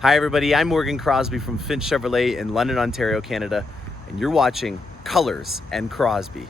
Hi everybody, I'm Crosbie from Finch Chevrolet in London, Ontario, Canada, and you're watching Colors and Crosbie.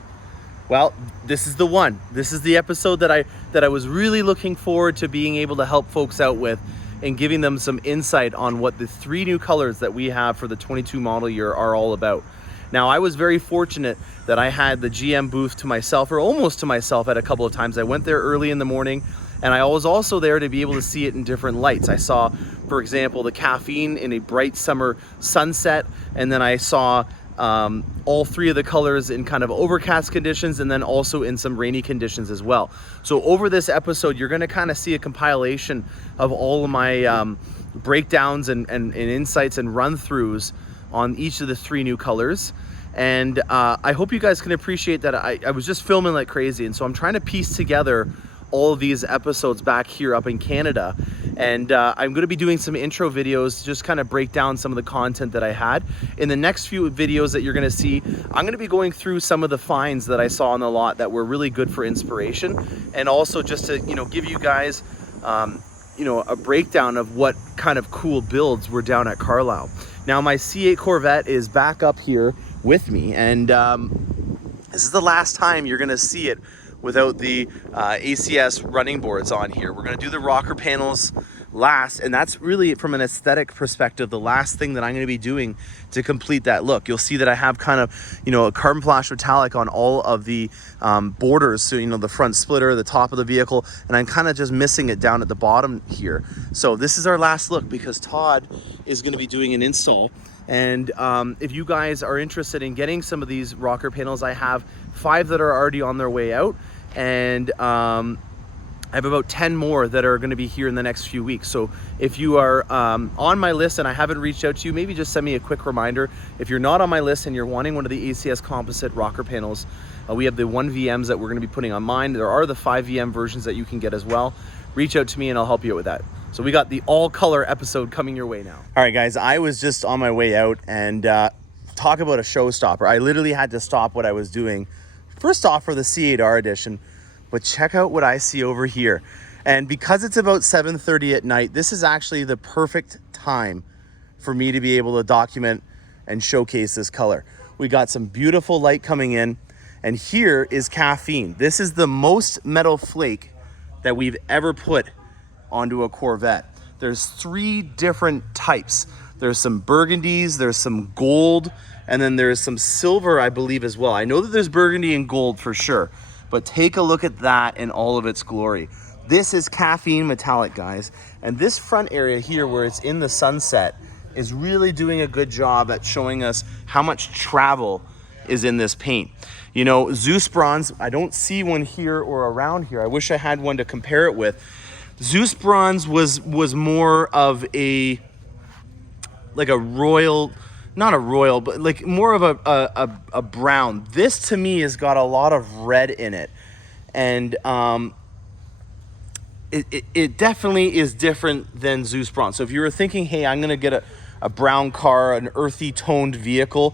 Well, this is the one. This is the episode that I was really looking forward to being able to help folks out with and giving them some insight on what the 3 new colors that we have for the 22 model year are all about. Now, I was very fortunate that I had the GM booth to myself, or almost to myself, at a couple of times. I went there early in the morning, and I was also there to be able to see it in different lights. I saw, for example, the Caffeine in a bright summer sunset, and then I saw all 3 of the colors in kind of overcast conditions, and then also in some rainy conditions as well. So over this episode, you're going to kind of see a compilation of all of my breakdowns and insights and run-throughs on each of the 3 new colors. And I hope you guys can appreciate that I was just filming like crazy, and so I'm trying to piece together all of these episodes back here up in Canada. And I'm going to be doing some intro videos to just kind of break down some of the content that I had. In the next few videos that you're going to see, I'm going to be going through some of the finds that I saw on the lot that were really good for inspiration, and also just to, give you guys a breakdown of what kind of cool builds were down at Carlisle. Now, my C8 Corvette is back up here with me, and this is the last time you're going to see it without the ACS running boards on here. We're going to do the rocker panels last, and that's really, from an aesthetic perspective, the last thing that I'm going to be doing to complete that look. You'll see that I have kind of, a carbon flash metallic on all of the borders, so the front splitter, the top of the vehicle, and I'm kind of just missing it down at the bottom here. So this is our last look, because Todd is going to be doing an install. And if you guys are interested in getting some of these rocker panels, I have 5 that are already on their way out, and I have about 10 more that are going to be here in the next few weeks. So if you are on my list and I haven't reached out to you, maybe just send me a quick reminder. If you're not on my list and you're wanting one of the ACS composite rocker panels, we have the 1VMs that we're going to be putting on mine. There are the 5VM versions that you can get as well. Reach out to me and I'll help you out with that. So we got the all color episode coming your way now. All right, guys, I was just on my way out, and talk about a showstopper. I literally had to stop what I was doing, first off for the C8R edition, but check out what I see over here. And because it's about 7:30 at night, this is actually the perfect time for me to be able to document and showcase this color. We got some beautiful light coming in, and here is Caffeine. This is the most metal flake that we've ever put onto a Corvette. There's 3 different types. There's some burgundies, there's some gold, and then there's some silver, I believe, as well. I know that there's burgundy and gold for sure, but take a look at that in all of its glory. This is Caffeine metallic, guys, and this front area here where it's in the sunset is really doing a good job at showing us how much travel is in this paint. Zeus Bronze, I don't see one here or around here. I wish I had one to compare it with. Zeus Bronze was more of a royal, not a royal, but like more of a brown. This to me has got a lot of red in it, and it definitely is different than Zeus Bronze. So if you were thinking, hey, I'm gonna get a brown car, an earthy toned vehicle,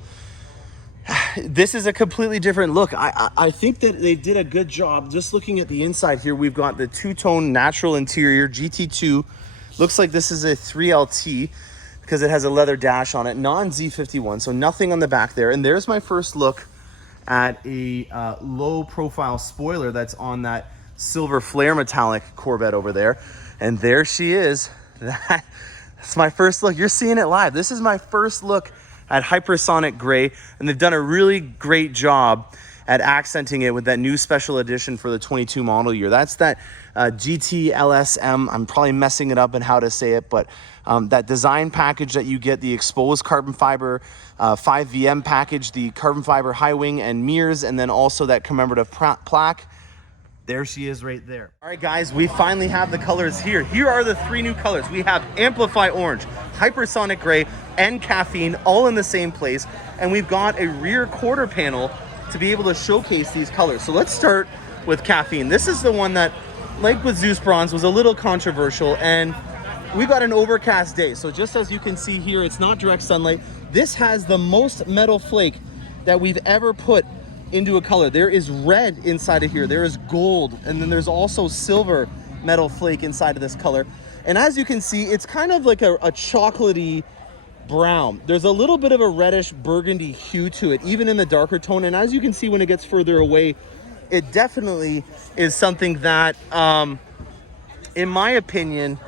this is a completely different look. I think that they did a good job. Just looking at the inside here, we've got the 2-tone natural interior GT2. Looks like this is a 3LT because it has a leather dash on it, non-Z51, so nothing on the back there. And there's my first look at a low profile spoiler that's on that silver flare metallic Corvette over there. And there she is. That's my first look. You're seeing it live. This is my first look at Hypersonic Gray, and they've done a really great job at accenting it with that new special edition for the 22 model year. That's that GT-LSM. I'm probably messing it up in how to say it, but that design package that you get, the exposed carbon fiber 5VM package, the carbon fiber high wing and mirrors, and then also that commemorative plaque. There she is right there. All right, guys, we finally have the colors here. Here are the 3 new colors. We have Amplify Orange, Hypersonic Gray, and Caffeine all in the same place. And we've got a rear quarter panel to be able to showcase these colors. So let's start with Caffeine. This is the one that, like with Zeus Bronze, was a little controversial, and we got an overcast day. So just as you can see here, it's not direct sunlight. This has the most metal flake that we've ever put into a color. There is red inside of here, there is gold, and then there's also silver metal flake inside of this color. And as you can see, it's kind of like a chocolatey brown. There's a little bit of a reddish burgundy hue to it, even in the darker tone. And as you can see, when it gets further away, it definitely is something that, in my opinion,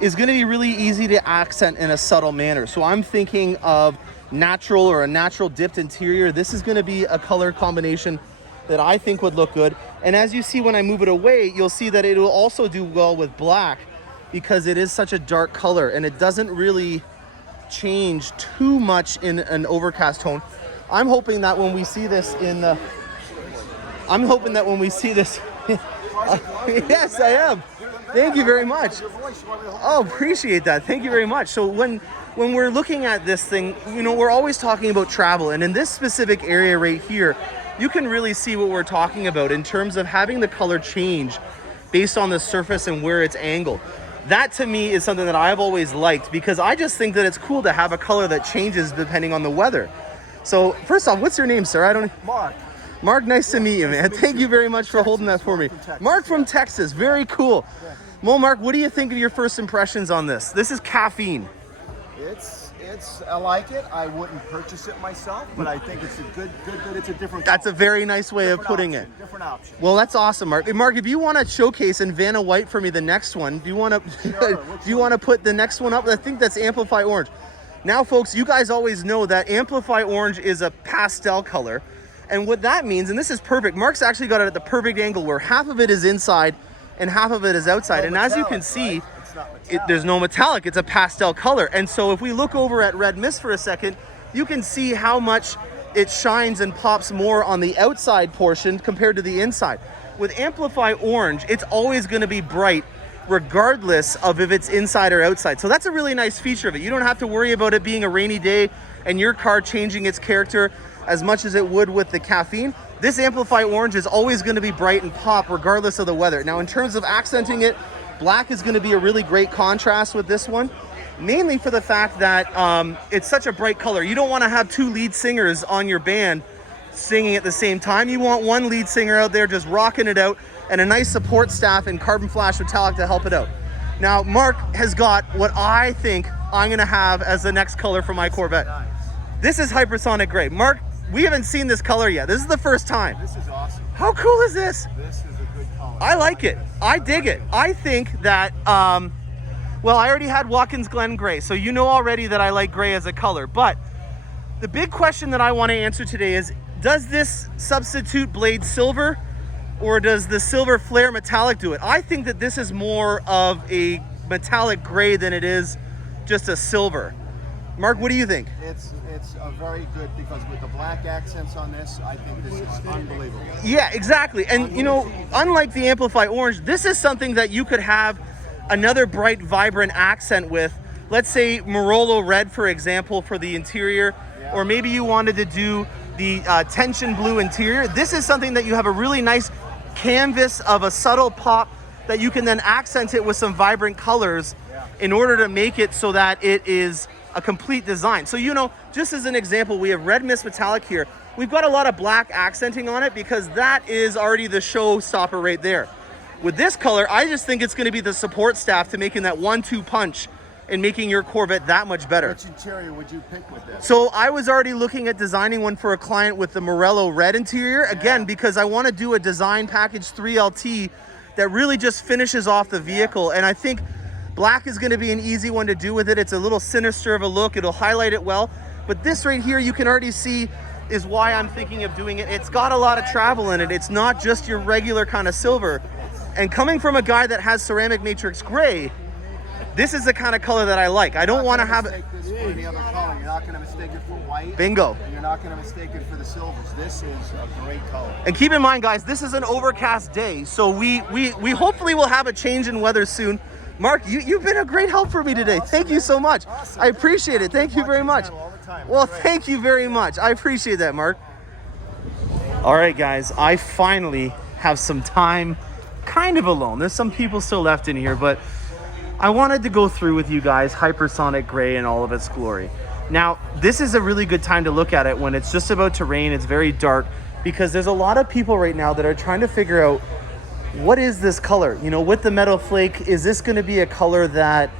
is going to be really easy to accent in a subtle manner. So I'm thinking of natural or a natural dipped interior. This is going to be a color combination that I think would look good. And as you see, when I move it away, you'll see that it will also do well with black because it is such a dark color and it doesn't really change too much in an overcast tone. I'm hoping that when we see this in the, yes, I am. Thank you very much. Oh, appreciate that. Thank you very much. So when we're looking at this thing, you know, we're always talking about travel, and in this specific area right here, you can really see what we're talking about in terms of having the color change based on the surface and where it's angled. That to me is something that I've always liked because I just think that it's cool to have a color that changes depending on the weather. So first off, what's your name, sir? Mark. Mark, nice to meet you, man. Thank you very much for holding that for me. Mark from Texas, very cool. Well, Mark, what do you think of your first impressions on this? This is Caffeine. I like it. I wouldn't purchase it myself, but I think it's a good that it's a different That's color. a very nice way of putting it. Different option. Well, that's awesome, Mark. Hey, Mark, if you want to showcase in Vanna White for me the next one, do you want to do you want to put the next one up? I think that's Amplify Orange. Now, folks, you guys always know that Amplify Orange is a pastel color. And what that means, and this is perfect, Mark's actually got it at the perfect angle where half of it is inside and half of it is outside. And as you can see, there's no metallic, it's a pastel color. And so if we look over at Red Mist for a second, you can see how much it shines and pops more on the outside portion compared to the inside. With Amplify Orange, it's always gonna be bright regardless of if it's inside or outside. So that's a really nice feature of it. You don't have to worry about it being a rainy day and your car changing its character as much as it would with the Caffeine. This Amplify Orange is always gonna be bright and pop regardless of the weather. Now in terms of accenting it, black is gonna be a really great contrast with this one, mainly for the fact that it's such a bright color. You don't wanna have two lead singers on your band singing at the same time. You want one lead singer out there just rocking it out and a nice support staff in Carbon Flash Metallic to help it out. Now, Mark has got what I think I'm gonna have as the next color for my Corvette. This is Hypersonic Gray. Mark, we haven't seen this color yet. This is the first time. This is awesome. How cool is this? This is a good color. I like it. I dig it. I think that, well, I already had Watkins Glen Gray, so you know already that I like gray as a color. But the big question that I want to answer today is, does this substitute blade silver or does the silver flare metallic do it? I think that this is more of a metallic gray than it is just a silver. Mark, what do you think? It's a very good, because with the black accents on this, I think this is unbelievable. Yeah, exactly. And you know, unlike the Amplify Orange, this is something that you could have another bright, vibrant accent with. Let's say Mcrosbie red, for example, for the interior, or maybe you wanted to do the tension blue interior. This is something that you have a really nice canvas of a subtle pop that you can then accent it with some vibrant colors in order to make it so that it is a complete design. So, you know, just as an example, we have Red Mist Metallic here. We've got a lot of black accenting on it because that is already the showstopper right there. With this color, I just think it's going to be the support staff to making that 1-2 punch and making your Corvette that much better. Which interior would you pick with this? So I was already looking at designing one for a client with the Morello red interior, again, because I want to do a design package 3LT that really just finishes off the vehicle. And I think black is going to be an easy one to do with it. It's a little sinister of a look. It'll highlight it well. But this right here, you can already see is why I'm thinking of doing it. It's got a lot of travel in it. It's not just your regular kind of silver. And coming from a guy that has ceramic matrix gray, this is the kind of color that I like. I don't want to have it. This for any other color. You're not going to mistake it for white. Bingo. And you're not going to mistake it for the silvers. This is a great color. And keep in mind, guys, this is an overcast day, so we hopefully will have a change in weather soon. Mark, you've been a great help for me today. Awesome, thank you so much. Awesome. I appreciate it. Thank you very much. Well, thank you very much. I appreciate that, Mark. All right, guys, I finally have some time kind of alone. There's some people still left in here, but I wanted to go through with you guys Hypersonic Gray in all of its glory. Now, this is a really good time to look at it when it's just about to rain. It's very dark because there's a lot of people right now that are trying to figure out what is this color? You know, with the metal flake, is this going to be a color that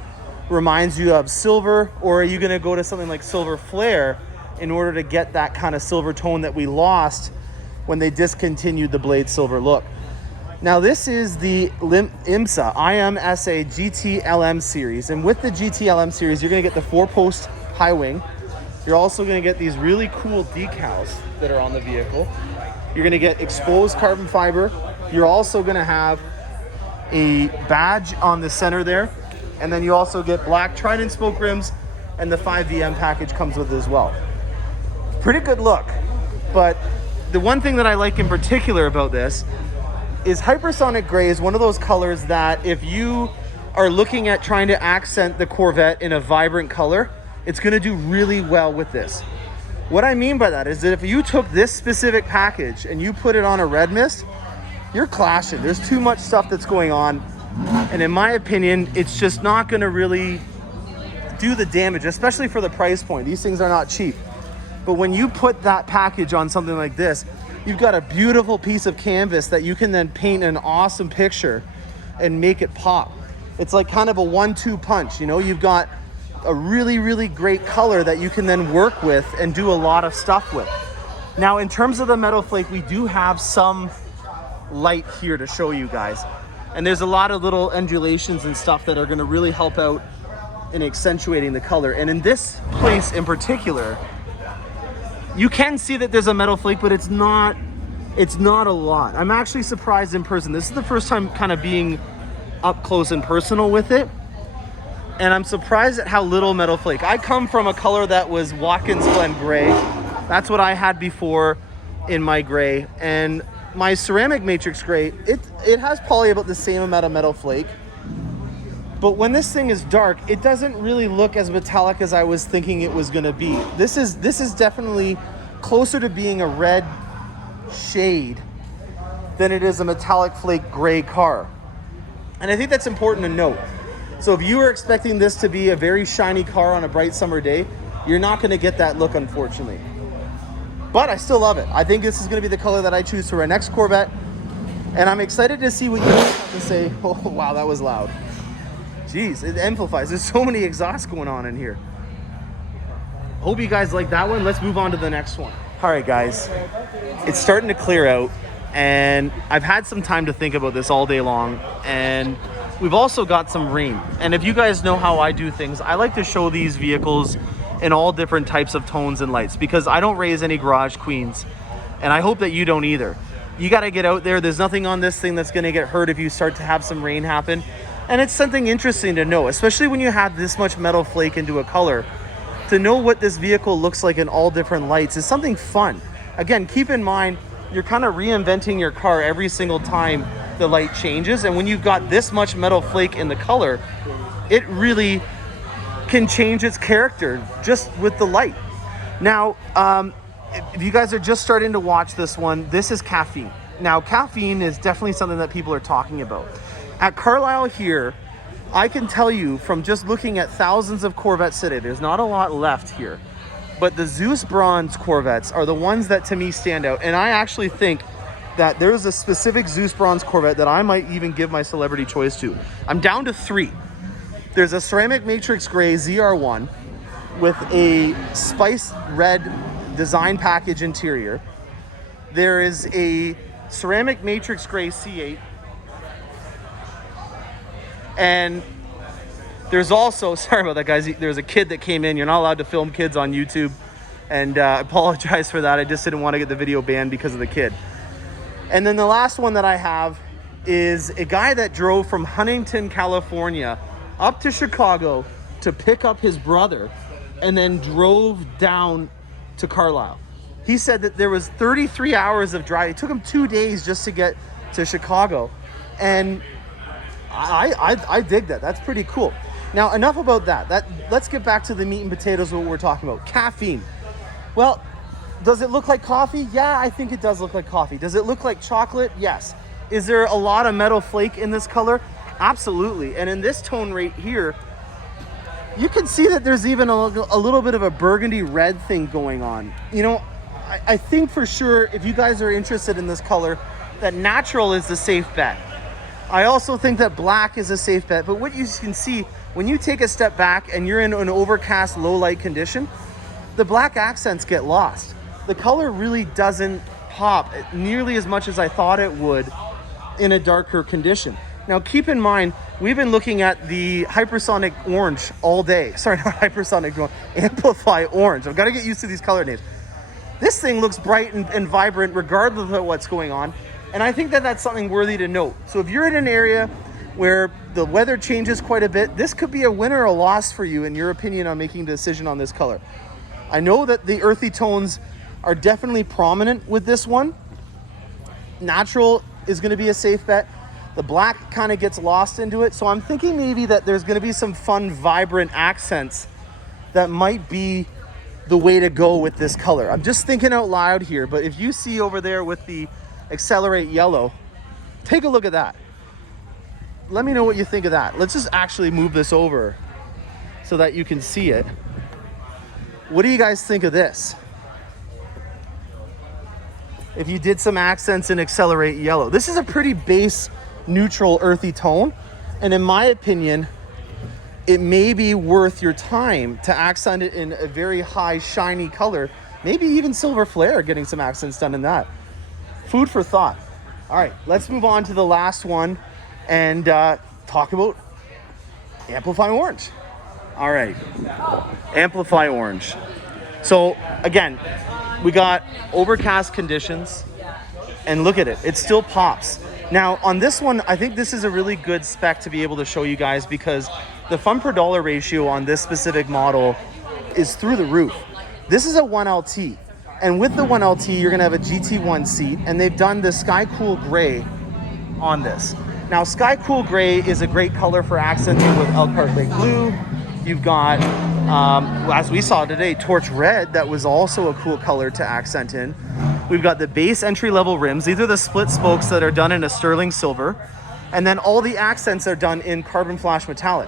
reminds you of silver, or are you going to go to something like silver flare in order to get that kind of silver tone that we lost when they discontinued the blade silver look? Now this is the IMSA GTLM series, and with the GTLM series you're going to get the 4-post high wing. You're also going to get these really cool decals that are on the vehicle. You're going to get exposed carbon fiber. You're also going to have a badge on the center there, and then you also get black Trident spoke rims, and the 5VM package comes with it as well. Pretty good look, but the one thing that I like in particular about this is Hypersonic Gray is one of those colors that if you are looking at trying to accent the Corvette in a vibrant color, it's going to do really well with this. What I mean by that is that if you took this specific package and you put it on a red mist, you're clashing. There's too much stuff that's going on, and in my opinion, it's just not going to really do the damage, especially for the price point. These things are not cheap. But when you put that package on something like this, you've got a beautiful piece of canvas that you can then paint an awesome picture and make it pop. It's like kind of a 1-2 punch, you know? You've got a really, really great color that you can then work with and do a lot of stuff with. Now, in terms of the metal flake, we do have some light here to show you guys. And there's a lot of little undulations and stuff that are gonna really help out in accentuating the color. And in this place in particular, you can see that there's a metal flake, but it's not a lot. I'm actually surprised in person. This is the first time kind of being up close and personal with it. And I'm surprised at how little metal flake. I come from a color that was Watkins Glen Gray. That's what I had before in my gray. And my ceramic matrix gray, it has probably about the same amount of metal flake. But when this thing is dark, it doesn't really look as metallic as I was thinking it was gonna be. This is definitely closer to being a red shade than it is a metallic flake gray car. And I think that's important to note. So if you were expecting this to be a very shiny car on a bright summer day, you're not gonna get that look, unfortunately. But I still love it. I think this is gonna be the color that I choose for my next Corvette. And I'm excited to see what you guys have to say. Oh, wow, that was loud. Jeez, it amplifies. There's so many exhausts going on in here. Hope you guys like that one. Let's move on to the next one. All right, guys. It's starting to clear out, and I've had some time to think about this all day long, and we've also got some rain. And if you guys know how I do things, I like to show these vehicles in all different types of tones and lights because I don't raise any garage queens, and I hope that you don't either. You got to get out there. There's nothing on this thing that's going to get hurt if you start to have some rain happen. And it's something interesting to know, especially when you have this much metal flake into a color. To know what this vehicle looks like in all different lights is something fun. Again, keep in mind, you're kind of reinventing your car every single time the light changes. And when you've got this much metal flake in the color, it really can change its character just with the light. Now, if you guys are just starting to watch this one, this is Caffeine. Now, Caffeine is definitely something that people are talking about. At Carlisle here, I can tell you from just looking at thousands of Corvettes today, there's not a lot left here. But the Zeus Bronze Corvettes are the ones that to me stand out. And I actually think that there's a specific Zeus Bronze Corvette that I might even give my celebrity choice to. I'm down to 3. There's a Ceramic Matrix Gray ZR1 with a spice red design package interior. There is a Ceramic Matrix Gray C8. And there's also, sorry about that, guys, there's a kid that came in. You're not allowed to film kids on YouTube. And I apologize for that. I just didn't want to get the video banned because of the kid. And then the last one that I have is a guy that drove from Huntington, California up to Chicago to pick up his brother and then drove down to Carlisle. He said that there was 33 hours of driving. It took him 2 days just to get to Chicago. And I dig that. That's pretty cool. Now, enough about that. Let's get back to the meat and potatoes of what we're talking about. Caffeine. Well, does it look like coffee? Yeah, I think it does look like coffee. Does it look like chocolate? Yes. Is there a lot of metal flake in this color? Absolutely. And in this tone right here, you can see that there's even a little bit of a burgundy red thing going on. You know, I think for sure, if you guys are interested in this color, that natural is the safe bet. I also think that black is a safe bet, but what you can see, when you take a step back and you're in an overcast, low light condition, the black accents get lost. The color really doesn't pop nearly as much as I thought it would in a darker condition. Now keep in mind, we've been looking at the Hypersonic Orange all day. Sorry, not Hypersonic, Amplify Orange. I've got to get used to these color names. This thing looks bright and vibrant regardless of what's going on. And I think that that's something worthy to note. So if you're in an area where the weather changes quite a bit, this could be a win or a loss for you in your opinion on making a decision on this color. I know that the earthy tones are definitely prominent with this one. Natural is going to be a safe bet. The black kind of gets lost into it. So I'm thinking maybe that there's going to be some fun, vibrant accents that might be the way to go with this color. I'm just thinking out loud here, but if you see over there with the Accelerate Yellow, take a look at that. Let me know what you think of that. Let's just actually move this over so that you can see it. What do you guys think of this? If you did some accents in Accelerate Yellow, this is a pretty base, neutral, earthy tone. And in my opinion, it may be worth your time to accent it in a very high, shiny color. Maybe even Silver Flare, getting some accents done in that. Food for thought. All right, let's move on to the last one and talk about Amplify Orange. All right, Amplify Orange. So again, we got overcast conditions and look at it, it still pops. Now on this one, I think this is a really good spec to be able to show you guys because the fun per dollar ratio on this specific model is through the roof. This is a 1LT. And with the 1LT, you're gonna have a GT1 seat, and they've done the Sky Cool Gray on this. Now, Sky Cool Gray is a great color for accenting with Elkhart Lake Blue. You've got, as we saw today, Torch Red, that was also a cool color to accent in. We've got the base entry-level rims. These are the split spokes that are done in a sterling silver. And then all the accents are done in carbon flash metallic.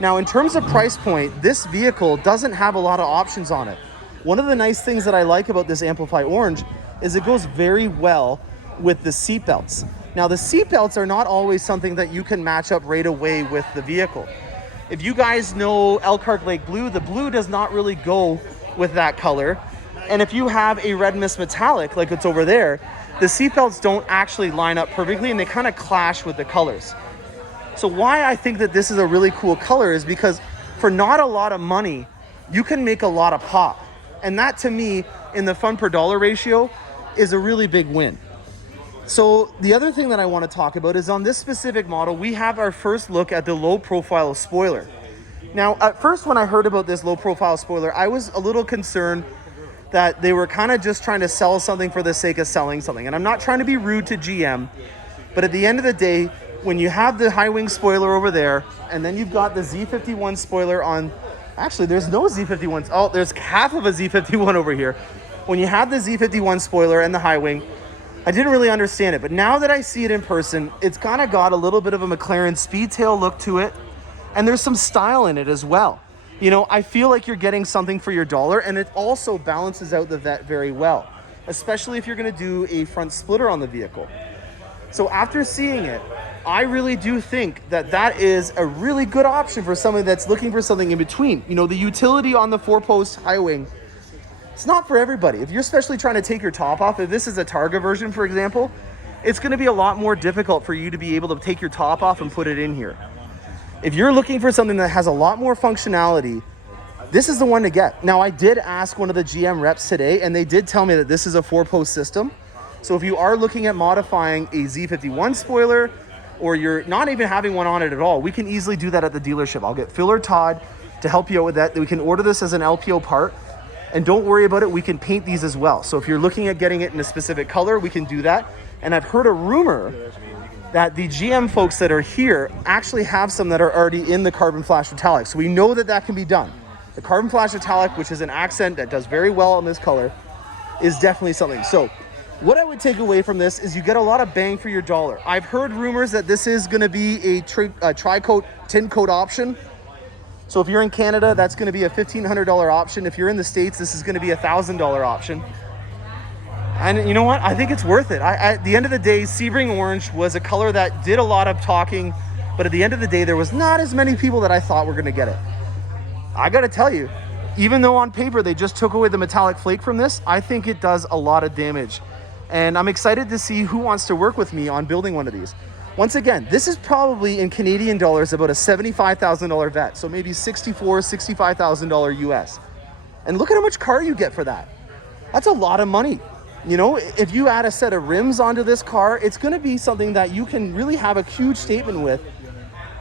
Now, in terms of price point, this vehicle doesn't have a lot of options on it. One of the nice things that I like about this Amplify Orange is it goes very well with the seat belts. Now the seat belts are not always something that you can match up right away with the vehicle. If you guys know Elkhart Lake Blue, the blue does not really go with that color. And if you have a red mist metallic like it's over there, the seat belts don't actually line up perfectly and they kind of clash with the colors. So why I think that this is a really cool color is because for not a lot of money, you can make a lot of pop. And that to me, in the fun per dollar ratio, is a really big win. So the other thing that I want to talk about is on this specific model, we have our first look at the low profile spoiler. Now, at first when I heard about this low profile spoiler, I was a little concerned that they were kind of just trying to sell something for the sake of selling something. And I'm not trying to be rude to GM, but at the end of the day, when you have the high wing spoiler over there, and then you've got the Z51 spoiler on, actually there's no Z51s. Oh, there's half of a Z51 over here. When you have the Z51 spoiler and the high wing, I didn't really understand it, but now that I see it in person, it's kind of got a little bit of a McLaren Speedtail look to it, and there's some style in it as well. You know, I feel like you're getting something for your dollar, and it also balances out the vet very well, especially if you're gonna do a front splitter on the vehicle. So after seeing it, I really do think that that is a really good option for somebody that's looking for something in between. You know, the utility on the 4-post high wing, it's not for everybody. If you're especially trying to take your top off, if this is a Targa version, for example, it's gonna be a lot more difficult for you to be able to take your top off and put it in here. If you're looking for something that has a lot more functionality, this is the one to get. Now, I did ask one of the GM reps today, and they did tell me that this is a 4-post system. So if you are looking at modifying a Z51 spoiler, or you're not even having one on it at all, we can easily do that at the dealership. I'll get Phil or Todd to help you out with that. We can order this as an LPO part, and don't worry about it, we can paint these as well. So if you're looking at getting it in a specific color, we can do that. And I've heard a rumor that the GM folks that are here actually have some that are already in the carbon flash metallic. So we know that that can be done. The carbon flash metallic, which is an accent that does very well on this color, is definitely something. So what I would take away from this is you get a lot of bang for your dollar. I've heard rumors that this is gonna be a tri-coat, tin coat option. So if you're in Canada, that's gonna be a $1,500 option. If you're in the States, this is gonna be a $1,000 option. And you know what? I think it's worth it. At the end of the day, Sebring Orange was a color that did a lot of talking, but at the end of the day, there was not as many people that I thought were gonna get it. I gotta tell you, even though on paper they just took away the metallic flake from this, I think it does a lot of damage. And I'm excited to see who wants to work with me on building one of these. Once again, this is probably in Canadian dollars about a $75,000 vet, so maybe $64,000, $65,000 US. And look at how much car you get for that. That's a lot of money. You know, if you add a set of rims onto this car, it's gonna be something that you can really have a huge statement with.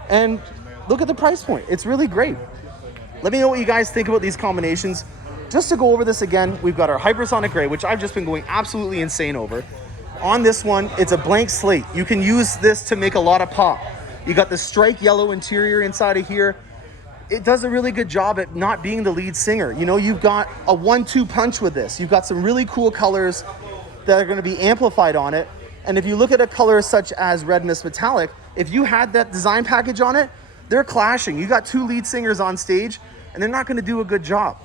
And look at the price point, it's really great. Let me know what you guys think about these combinations. Just to go over this again, we've got our Hypersonic Gray, which I've just been going absolutely insane over. On this one, it's a blank slate. You can use this to make a lot of pop. You got the strike yellow interior inside of here. It does a really good job at not being the lead singer. You know, you've got a 1-2 punch with this. You've got some really cool colors that are gonna be amplified on it. And if you look at a color such as Red Mist Metallic, if you had that design package on it, they're clashing. You got two lead singers on stage and they're not gonna do a good job.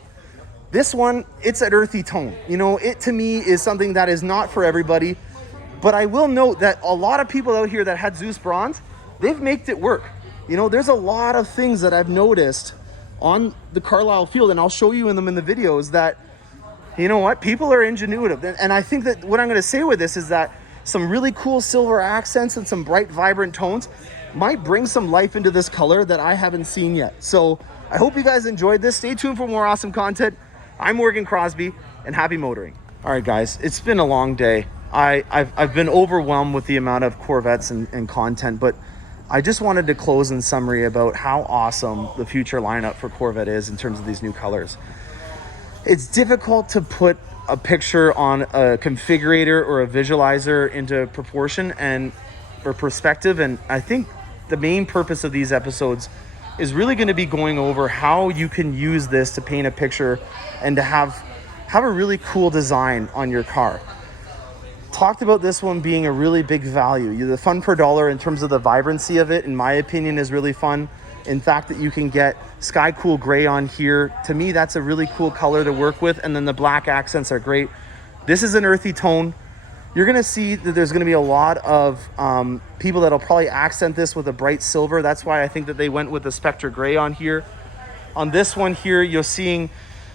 This one, it's an earthy tone. You know, it to me is something that is not for everybody, but I will note that a lot of people out here that had Zeus Bronze, they've made it work. You know, there's a lot of things that I've noticed on the Carlisle field, and I'll show you them in the videos that, you know what, people are ingenuitive. And I think that what I'm gonna say with this is that some really cool silver accents and some bright, vibrant tones might bring some life into this color that I haven't seen yet. So I hope you guys enjoyed this. Stay tuned for more awesome content. I'm Morgan Crosbie, and happy motoring. All right, guys, it's been a long day. I've been overwhelmed with the amount of Corvettes and content, but I just wanted to close in summary about how awesome the future lineup for Corvette is in terms of these new colors. It's difficult to put a picture on a configurator or a visualizer into proportion or perspective, and I think the main purpose of these episodes is really going to be going over how you can use this to paint a picture and to have a really cool design on your car. Talked about this one being a really big value. The fun per dollar in terms of the vibrancy of it, in my opinion, is really fun. In fact, that you can get Sky Cool Gray on here. To me, that's a really cool color to work with. And then the black accents are great. This is an earthy tone. You're gonna see that there's gonna be a lot of people that'll probably accent this with a bright silver. That's why I think that they went with the Spectre Gray on here. On this one here, you're seeing,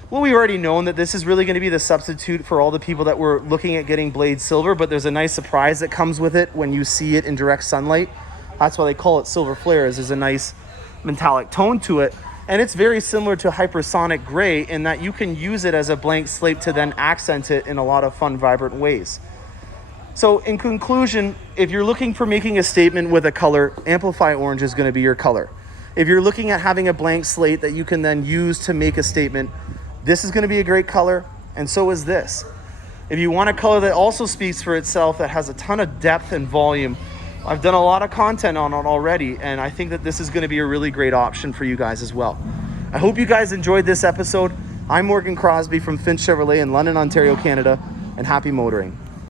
well, we've already known that this is really gonna be the substitute for all the people that were looking at getting blade silver, but there's a nice surprise that comes with it when you see it in direct sunlight. That's why they call it silver flares. There's a nice metallic tone to it. And it's very similar to Hypersonic Gray in that you can use it as a blank slate to then accent it in a lot of fun, vibrant ways. So in conclusion, if you're looking for making a statement with a color, Amplify Orange is going to be your color. If you're looking at having a blank slate that you can then use to make a statement, this is going to be a great color, and so is this. If you want a color that also speaks for itself, that has a ton of depth and volume, I've done a lot of content on it already, and I think that this is going to be a really great option for you guys as well. I hope you guys enjoyed this episode. I'm Morgan Crosbie from Finch Chevrolet in London, Ontario, Canada, and happy motoring.